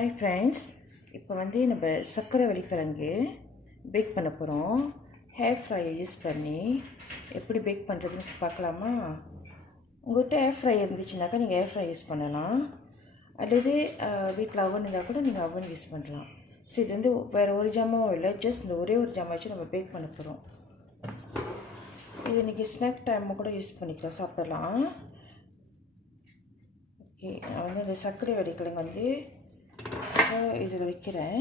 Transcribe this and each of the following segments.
Hi friends, இப்போ வந்து நம்ம சக்கரை வள்ளிக்கிழங்கு பேக் பண்ண போகிறோம். ஹேர் ஃப்ரையர் யூஸ் பண்ணி எப்படி பேக் பண்ணுறதுன்னு பார்க்கலாமா? உங்கள்கிட்ட ஏர் ஃப்ரை இருந்துச்சுனாக்கா நீங்கள் ஏர் ஃப்ரை யூஸ் பண்ணலாம். அல்லது வீட்டில் அவன் இருந்தால் கூட நீங்கள் அவன் யூஸ் பண்ணலாம். ஸோ இது வந்து வேறு ஒரு ஜாமாவும் இல்லை, ஜஸ்ட் இந்த ஒரே ஒரு ஜாமான் வச்சு நம்ம பேக் பண்ண போகிறோம். இது நீங்கள் ஸ்நாக் டைம் கூட யூஸ் பண்ணிக்கலாம், சாப்பிடலாம். ஓகே, நான் வந்து இந்த சர்க்கரை வள்ளிக்கிழங்கு வந்து இதில் வைக்கிறேன்.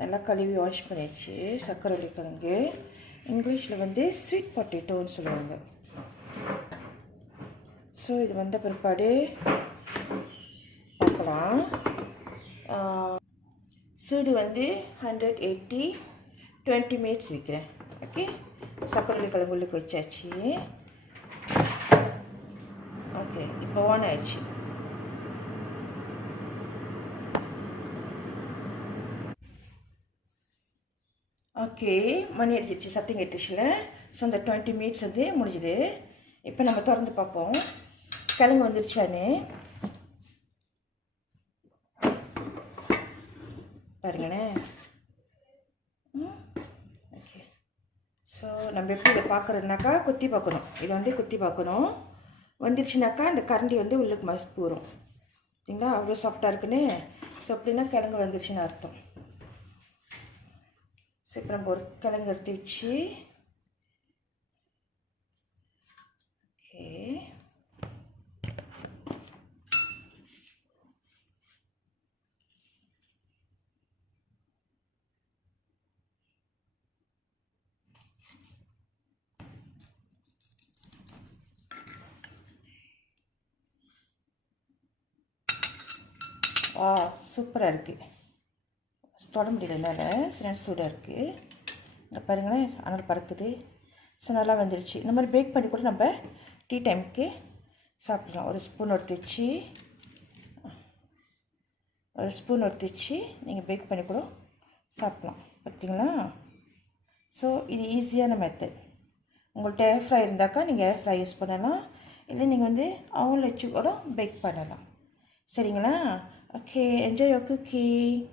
நல்லா கழுவி வாஷ் பண்ணிடுச்சு. சர்க்கரை வள்ளிக்கிழங்கு இங்கிலீஷில் வந்து ஸ்வீட் பொட்டேட்டோன்னு சொல்லுவாங்க. ஸோ இது வந்த பிற்பாடு பார்க்கலாம். சூடு வந்து 180 20 மினிட்ஸ் வைக்கிறேன். ஓகே, சக்கரை வள்ளிக்கிழங்கு உள்ளுக்கு வச்சாச்சு. ஓகே, இப்போ ஆன் ஆயிடுச்சு. ஓகே, மணி அடிச்சிடுச்சு, சத்தம் கேட்டுச்சுல. ஸோ அந்த 20 மினிட்ஸ் வந்து முடிஞ்சுது. இப்போ நம்ம திறந்து பார்ப்போம் கிழங்கு வந்துருச்சான்னு. பாருங்களேன். ஓகே, ஸோ நம்ம எப்படி இதை பார்க்குறதுனாக்கா குத்தி பார்க்கணும். இதை வந்து குத்தி பார்க்கணும். வந்துருச்சுனாக்கா அந்த கரண்டி வந்து உள்ளுக்கு மசிப்பு வரும். சரிங்களா? அவ்வளோ சாஃப்டாக இருக்குன்னு. ஸோ அப்படின்னா கிழங்கு வந்துருச்சுன்னு அர்த்தம். ஸோ இப்போ நம்ம ஒரு கிழங்கு எடுத்து வச்சு ஓகே சூப்பராக இருக்குது. தொட முடியல என்னால், சில சூடாக இருக்குது. இங்கே பாருங்களேன், அனல் பறக்குது. ஸோ நல்லா வந்துருச்சு. இந்த மாதிரி பேக் பண்ணி கூட நம்ம டீ டைமுக்கு சாப்பிட்லாம். ஒரு ஸ்பூன் எடுத்து வச்சு நீங்கள் பேக் பண்ணி கூட சாப்பிட்லாம். பார்த்தீங்களா? ஸோ இது ஈஸியான மெத்தட். உங்கள்கிட்ட ஏர் ஃப்ரை இருந்தாக்கா நீங்கள் ஏர் ஃப்ரை யூஸ் பண்ணலாம். இல்லை நீங்கள் வந்து அவனில் வச்சு கூட பேக் பண்ணலாம். சரிங்களா? Okay, enjoy your cookie.